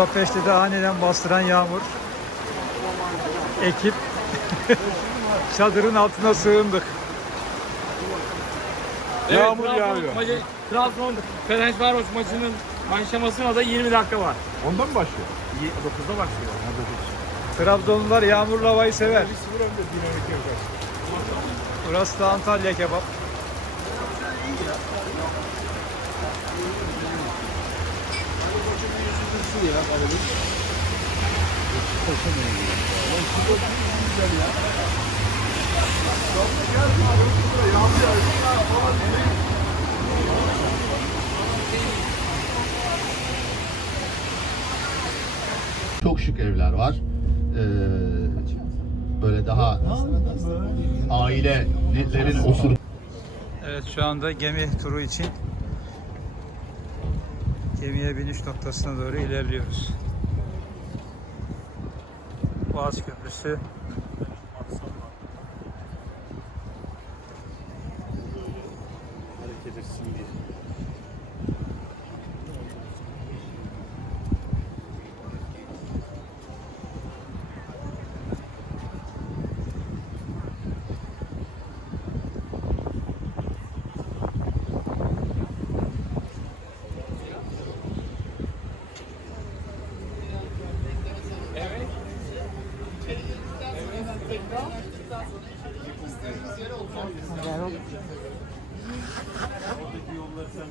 Budapeşte de aniden bastıran yağmur. Ekip çadırın altına sığındık. Yağmur Trabzon yağıyor. Maçı, Trabzon Ferencvaros maçının başlamasına da 20 dakika var. Ondan mı başlıyor? 9'da başlıyor. Trabzonlular yağmurlu havayı sever. Çok şık evler var. Ee, böyle daha ailelerin oturup Evet şu anda gemi turu için gemiye biniş noktasına doğru ilerliyoruz. Boğaz Köprüsü Tam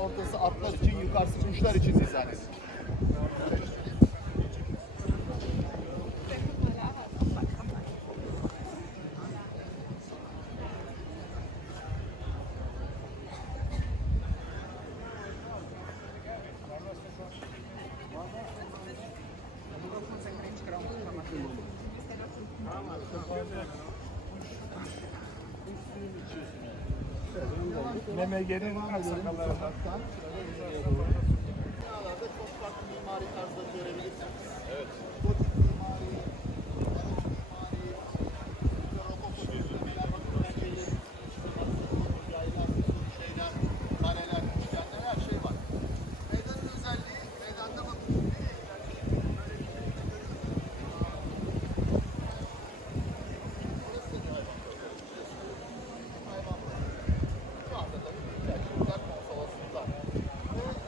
ortası atlar için, yukarısı kuşlar için dizayn edilmiş. MMG'nin aksakallarından. Binalarda çok farklı mimari tarzları görebilirsiniz. Evet. Gotik mimari, barok mimari, rokoko süslemeler, bakın pencerelerin yaylar, şeyler, kareler, üçgenler her şey var. Meydanın özelliği, meydanda bakın. Böyle bir şey Burası da hayvan bahçesi. Hayvan bahçesi. Şu anda tabii Büyükelçilikler Konsolosluğu'nda. Ve, e,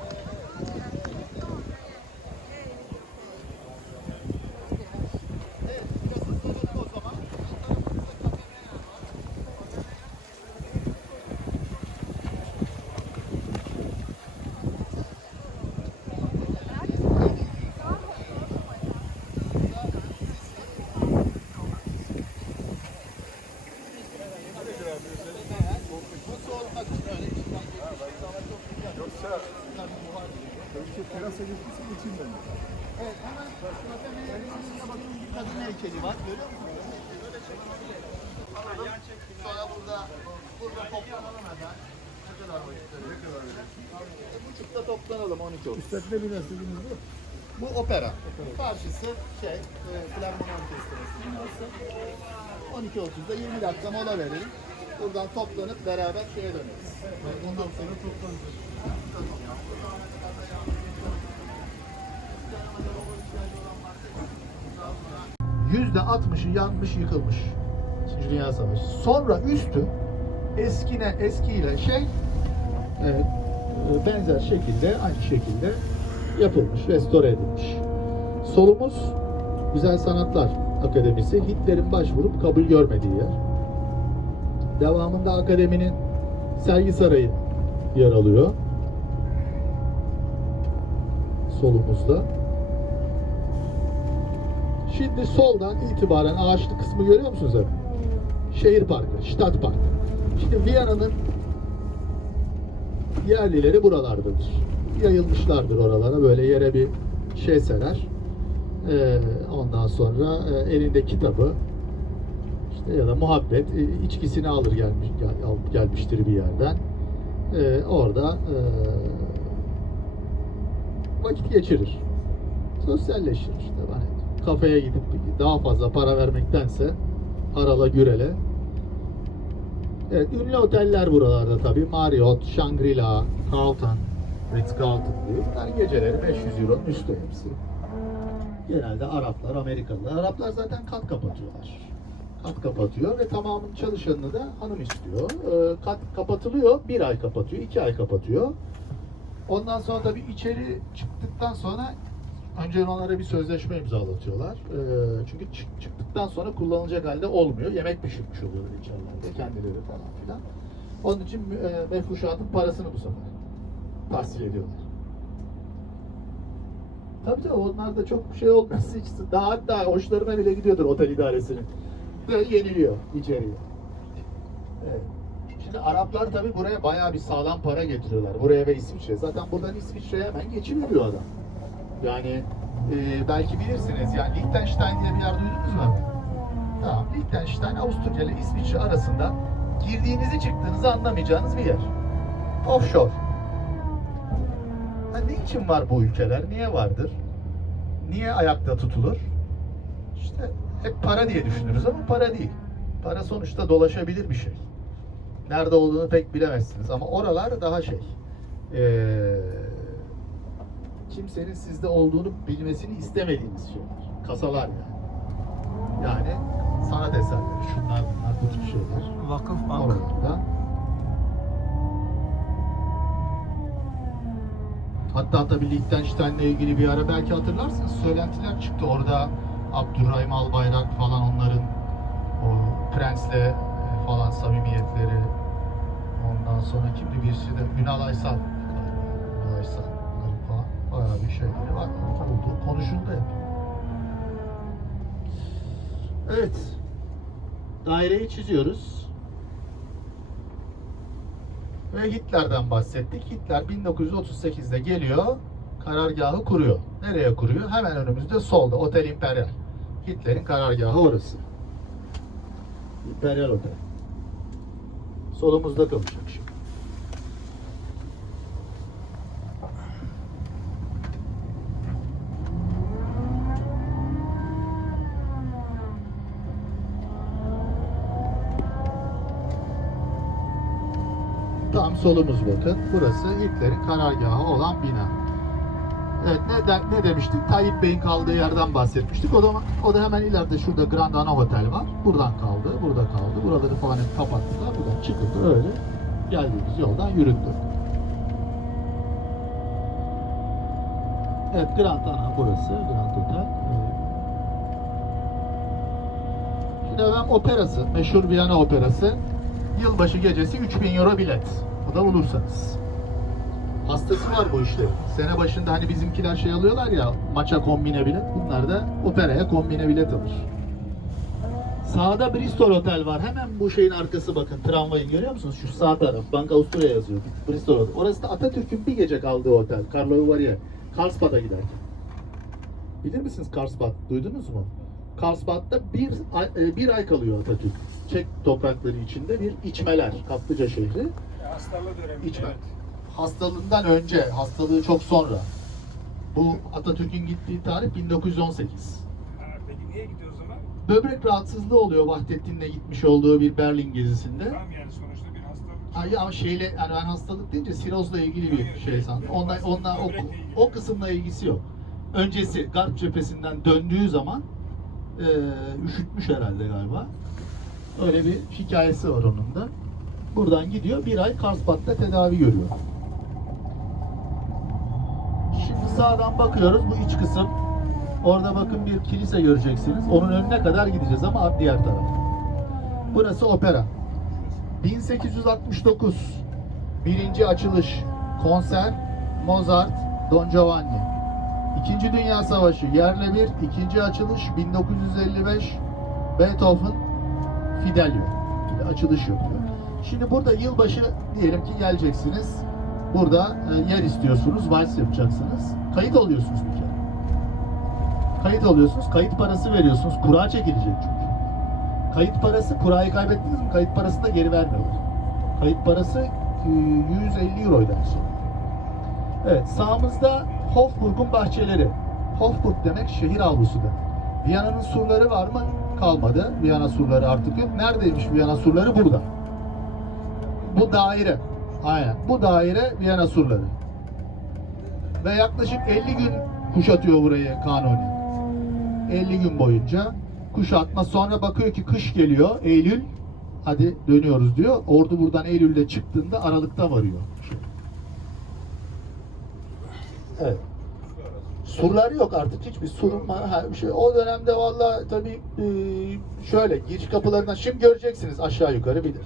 Evet hemen kafenin yanında bakın bir kadın heykeli var. Görüyor musunuz? Alalım. Sonra burada burada toplanalım hemen. Ne kadar vakit Ne kadar vakit? Buçukta toplanalım 12 olur. Üstad'da bir nasibiniz bu. Bu opera. Karşısı şey, e, Flermon Orkestrası. Burası 12.30'da 20 dakika mola verelim. Buradan toplanıp beraber şeye döneriz. Ondan sonra toplanacağız. Yüzde 60'ı yanmış, yıkılmış. İkinci Dünya Savaşı. Sonra üstü eskine eskiyle şey evet, e, benzer şekilde aynı şekilde yapılmış, restore edilmiş. Solumuz Güzel Sanatlar Akademisi. Hitler'in başvurup kabul görmediği yer. Devamında akademinin sergi sarayı yer alıyor. Solumuzda. Şimdi soldan itibaren ağaçlı kısmı görüyor musunuz? Şehir Parkı, Stadtpark. Şimdi Viyana'nın yerlileri buralardadır. Yayılmışlardır oralara böyle yere bir şey serer. Ee, ondan sonra e, elinde kitabı işte ya da muhabbet e, içkisini alır gelmiş gel, alıp gelmiştir bir yerden. Ee, orada e, vakit geçirir. Sosyalleşir işte. Hani kafeye gidip daha fazla para vermektense arala gürele Evet, ünlü oteller buralarda tabii. Marriott, Shangri-La, Carlton, Ritz-Carlton gibi. Bunlar geceleri 500 euronun üstü hepsi. Genelde Araplar, Amerikalılar. Araplar zaten kat kapatıyorlar. Kat kapatıyor ve tamamının çalışanını da hanım istiyor. Ee, kat kapatılıyor, bir ay kapatıyor, iki ay kapatıyor. Ondan sonra tabii içeri çıktıktan sonra önce onlara bir sözleşme imzalatıyorlar. Ee, çünkü çık- çıktıktan sonra kullanılacak halde olmuyor. Yemek pişirmiş oluyorlar içerilerde kendileri falan filan. Onun için e, mefruşatın parasını bu sefer tahsil ediyorlar. Tabii tabii onlar da çok şey olmaz. Hiç, daha hatta hoşlarına bile gidiyordur otel idaresinin. Böyle yeniliyor içeriye. Evet. Şimdi Araplar tabii buraya bayağı bir sağlam para getiriyorlar. Buraya ve İsviçre. Zaten buradan İsviçre'ye hemen geçibiliyor adam. Yani e, belki bilirsiniz yani Liechtenstein diye bir yer duydunuz mu? Tamam. Liechtenstein, Avusturya ile İsviçre arasında girdiğinizi çıktığınızı anlamayacağınız bir yer. Offshore. Ha, ne için var bu ülkeler? Niye vardır? Niye ayakta tutulur? İşte hep para diye düşünürüz ama para değil. Para sonuçta dolaşabilir bir şey. Nerede olduğunu pek bilemezsiniz ama oralar daha şey. Ee, kimsenin sizde olduğunu bilmesini istemediğiniz şeyler. Kasalar yani. Yani sanat eserleri, şunlar bunlar bu tip şeyler. Vakıf Bank. Oralarda. Hatta tabii Liechtenstein'le ilgili bir ara belki hatırlarsınız söylentiler çıktı. Orada Abdurrahim Albayrak falan onların o prensle e, falan samimiyetleri ondan sonra kimdi birisi de Ünal Aysal Ünal Aysal bayağı bir şeyleri var. Olduğu konuşuldu hep. Evet. Daireyi çiziyoruz. Ve Hitler'den bahsettik. Hitler 1938'de geliyor, karargahı kuruyor. Nereye kuruyor? Hemen önümüzde solda, Otel Imperial. Hitler'in karargahı orası. Imperial Otel. Solumuzda kalacak şimdi. Tam solumuz bakın. Burası Hitler'in karargahı olan bina. Evet ne, de, ne demiştik? Tayyip Bey'in kaldığı yerden bahsetmiştik. O da, o da hemen ileride şurada Grand Ana Hotel var. Buradan kaldı, burada kaldı. Buraları falan hep kapattılar. Buradan çıkıldı öyle. Geldiğimiz yoldan yüründü. Evet Grand Ana burası. Grand Hotel. Şimdi hemen operası, meşhur Viyana operası. Yılbaşı gecesi 3000 euro bilet. Bu da bulursanız. Hastası var bu işte. Sene başında hani bizimkiler şey alıyorlar ya maça kombine bilet. Bunlar da operaya kombine bilet alır. Sağda Bristol Otel var. Hemen bu şeyin arkası bakın. Tramvayı görüyor musunuz? Şu sağ taraf. Bank Avusturya yazıyor. Bristol Otel. Orası da Atatürk'ün bir gece kaldığı otel. Karlovy Vary. Karlsbad'a giderken. Bilir misiniz Karlsbad? Duydunuz mu? Karlsbad'da bir ay, e, bir ay kalıyor Atatürk. Çek toprakları içinde bir içmeler. Kaplıca şehri. Hastalığı dönemi. İçme. Hastalığından önce, hastalığı çok sonra. Bu Atatürk'ün gittiği tarih 1918. peki niye gidiyor o zaman? Böbrek rahatsızlığı oluyor Vahdettin'le gitmiş olduğu bir Berlin gezisinde. Tam yani sonuçta bir hastalık. Ay ama şeyle yani ben hastalık deyince sirozla ilgili bir şey sandım. Onunla, onunla o, o kısımla ilgisi yok. Öncesi Garp cephesinden döndüğü zaman eee üşütmüş herhalde galiba. Öyle bir hikayesi var onun da. Buradan gidiyor bir ay Karlsbad'da tedavi görüyor. Şimdi sağdan bakıyoruz bu iç kısım. Orada bakın bir kilise göreceksiniz. Onun önüne kadar gideceğiz ama diğer taraf. Burası opera. 1869 birinci açılış konser Mozart Don Giovanni İkinci Dünya Savaşı yerle bir ikinci açılış 1955 Beethoven Fidelio açılış yapıyor. Şimdi burada yılbaşı diyelim ki geleceksiniz. Burada e, yer istiyorsunuz, vals yapacaksınız. Kayıt oluyorsunuz bir kere. Kayıt oluyorsunuz, kayıt parası veriyorsunuz. Kura çekilecek çünkü. Kayıt parası, kurayı kaybettiniz mi kayıt parasını da geri vermiyorlar. Kayıt parası e, 150 euroydu her şey. Evet, sağımızda Hofburg'un bahçeleri. Hofburg demek şehir avlusu demek. Viyana'nın surları var mı? Kalmadı. Viyana surları artık yok. Neredeymiş Viyana surları? Burada. Bu daire. Aynen. Bu daire Viyana surları. Ve yaklaşık 50 gün kuşatıyor burayı Kanuni. 50 gün boyunca kuşatma. Sonra bakıyor ki kış geliyor. Eylül. Hadi dönüyoruz diyor. Ordu buradan Eylül'de çıktığında Aralık'ta varıyor. Evet. Surlar yok artık hiçbir surun var bir şey. O dönemde valla tabii şöyle giriş kapılarından şimdi göreceksiniz aşağı yukarı bilir.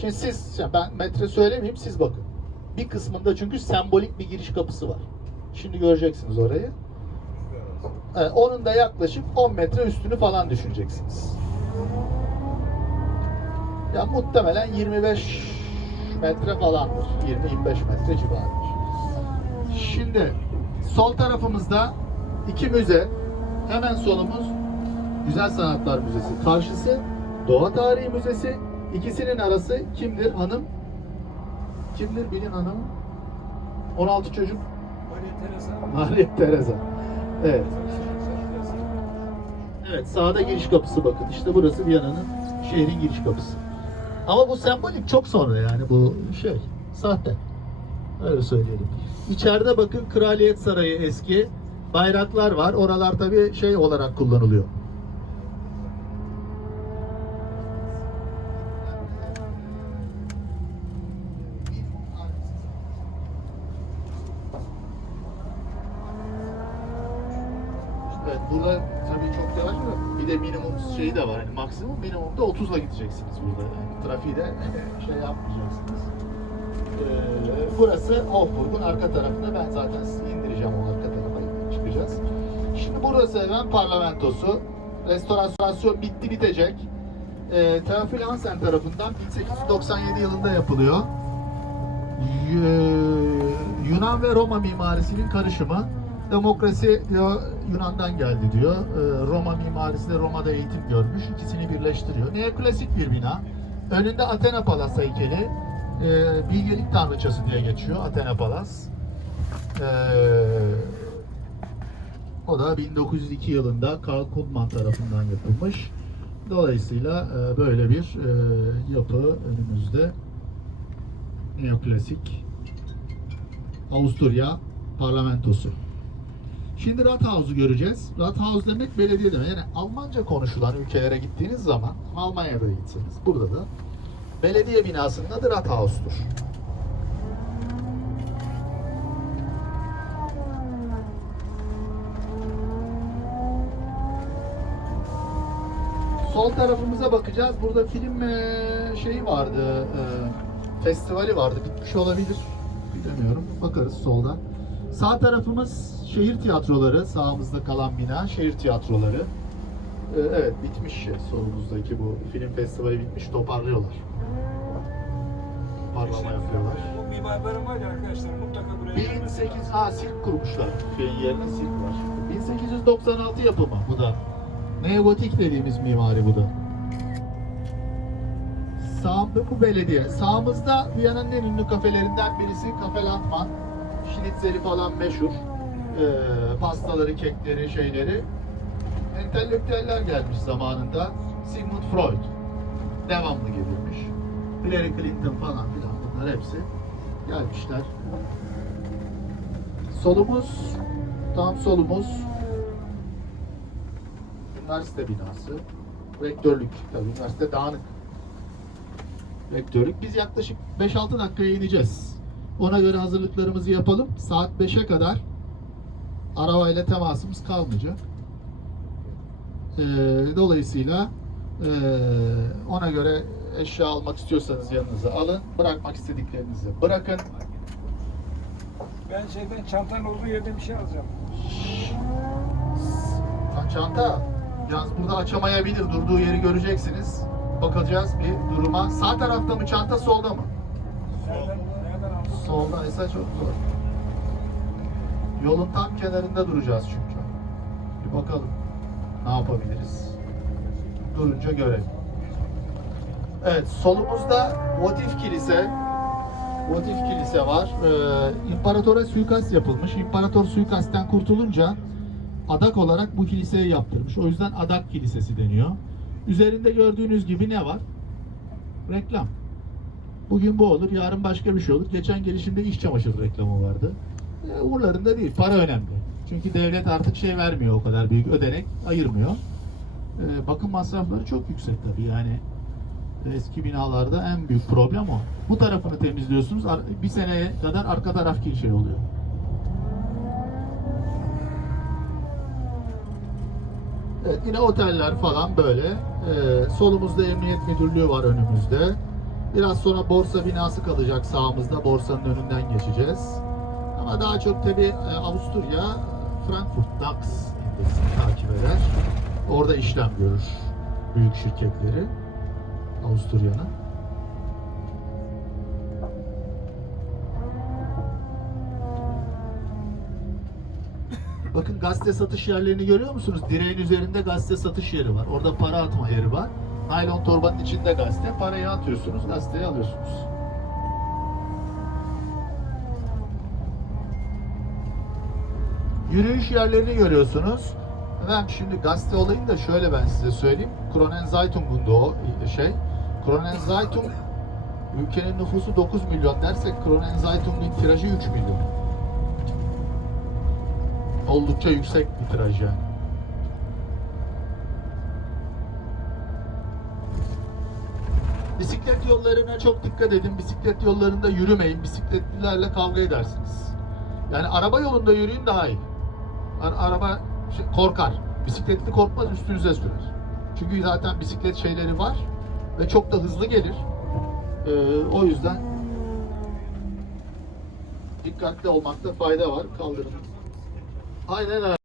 Şimdi siz ben metre söylemeyeyim siz bakın. Bir kısmında çünkü sembolik bir giriş kapısı var. Şimdi göreceksiniz orayı. Evet, onun da yaklaşık 10 metre üstünü falan düşüneceksiniz. Ya muhtemelen 25 metre falandır. 20-25 metre civarıdır. Şimdi sol tarafımızda iki müze. Hemen solumuz Güzel Sanatlar Müzesi. Karşısı Doğa Tarihi Müzesi. İkisinin arası kimdir hanım? Kimdir bilin hanım? 16 çocuk. Maria Teresa. Evet. Evet sağda giriş kapısı bakın. İşte burası Viyana'nın şehrin giriş kapısı. Ama bu sembolik çok sonra yani bu şey sahte. Öyle söyleyelim. İçeride bakın Kraliyet Sarayı eski. Bayraklar var. Oralar tabii şey olarak kullanılıyor. Evet burada tabii çok yavaş mı? Bir de minimum şeyi maksimum minimumda 30'la gideceksiniz burada. Yani trafiği de şey yapmayacaksınız. Ee, burası Hofburg'un arka tarafında. Ben zaten sizi indireceğim o arka tarafa çıkacağız. Şimdi burası hemen parlamentosu. Restorasyon bitti bitecek. Ee, Teofil Hansen tarafından 1897 yılında yapılıyor. Yunan ve Roma mimarisinin karışımı. Demokrasi diyor Yunan'dan geldi diyor. Ee, Roma mimarisi de Roma'da eğitim görmüş. İkisini birleştiriyor. Neoklasik bir bina. Önünde Athena Palas heykeli. Ee, bilgelik tanrıçası diye geçiyor Athena Palas. Ee, o da 1902 yılında Karl Kundman tarafından yapılmış. Dolayısıyla e, böyle bir e, yapı önümüzde. Neoklasik Avusturya parlamentosu. Şimdi Rathaus'u göreceğiz. Rathaus demek belediye demek. Yani Almanca konuşulan ülkelere gittiğiniz zaman Almanya'da gitseniz burada da belediye binasının adı Rathaus'tur. Sol tarafımıza bakacağız. Burada film eee, şeyi vardı, eee, festivali vardı. Bitmiş olabilir. Bilemiyorum. Bakarız solda. Sağ tarafımız şehir tiyatroları. Sağımızda kalan bina şehir tiyatroları. Ee, evet bitmiş şey, solumuzdaki bu film festivali bitmiş. Toparlıyorlar. Toparlama yapıyorlar. Bu mimarların var ya arkadaşlar mutlaka buraya 1800 ha sirk kurmuşlar. Şeyin yerine sirk var. 1996 yapımı bu da. Neogotik dediğimiz mimari bu da. Sağ, bu belediye. Sağımızda Viyana'nın en ünlü kafelerinden birisi Kafe Landman. Şnitzeli falan meşhur. Ee, pastaları, kekleri, şeyleri. Entelektüeller gelmiş zamanında. Sigmund Freud. Devamlı gelirmiş. Hillary Clinton falan filan bunlar hepsi gelmişler. Solumuz, tam solumuz üniversite binası. Rektörlük tabii üniversite dağınık. Rektörlük. Biz yaklaşık 5-6 dakikaya ineceğiz. Ona göre hazırlıklarımızı yapalım. Saat 5'e kadar arabayla temasımız kalmayacak. Ee, dolayısıyla ee, ona göre eşya almak istiyorsanız yanınıza alın. Bırakmak istediklerinizi bırakın. Ben şeyden çantanın olduğu yerde bir şey alacağım. Lan çanta yalnız burada açamayabilir. Durduğu yeri göreceksiniz. Bakacağız bir duruma. Sağ tarafta mı çanta solda mı? Nereden, nereden aldın? Solda ise çok zor. Yolun tam kenarında duracağız çünkü. Bir bakalım ne yapabiliriz. Durunca görelim. Evet solumuzda Votif Kilise. Votif Kilise var. Ee, imparatora suikast yapılmış. İmparator suikastten kurtulunca adak olarak bu kiliseyi yaptırmış. O yüzden adak kilisesi deniyor. Üzerinde gördüğünüz gibi ne var? Reklam. Bugün bu olur, yarın başka bir şey olur. Geçen gelişimde iş çamaşırı reklamı vardı. E, umurlarında değil, para önemli. Çünkü devlet artık şey vermiyor o kadar büyük ödenek, ayırmıyor. E, bakım masrafları çok yüksek tabii yani. Eski binalarda en büyük problem o. Bu tarafını temizliyorsunuz, bir seneye kadar arka taraf şey oluyor. Evet, yine oteller falan böyle. Ee, solumuzda emniyet müdürlüğü var önümüzde. Biraz sonra borsa binası kalacak sağımızda. Borsanın önünden geçeceğiz. Ama daha çok tabi Avusturya Frankfurt DAX endeksini takip eder. Orada işlem görür büyük şirketleri Avusturya'nın. Bakın gazete satış yerlerini görüyor musunuz? Direğin üzerinde gazete satış yeri var. Orada para atma yeri var. Naylon torbanın içinde gazete. Parayı atıyorsunuz, gazeteyi alıyorsunuz. Yürüyüş yerlerini görüyorsunuz. Efendim şimdi gazete olayını da şöyle ben size söyleyeyim. Kronen Zeitung'un da o şey. Kronen Zeitung ülkenin nüfusu 9 milyon dersek Kronen Zeitung'un tirajı 3 milyon. Oldukça yüksek bir tiraj yani. Bisiklet yollarına çok dikkat edin. Bisiklet yollarında yürümeyin. Bisikletlilerle kavga edersiniz. Yani araba yolunda yürüyün daha iyi. Ara- araba şey- korkar. Bisikletli korkmaz üstünüze sürer. Çünkü zaten bisiklet şeyleri var ve çok da hızlı gelir. Ee, o yüzden dikkatli olmakta fayda var. Kaldırın. Aynen öyle.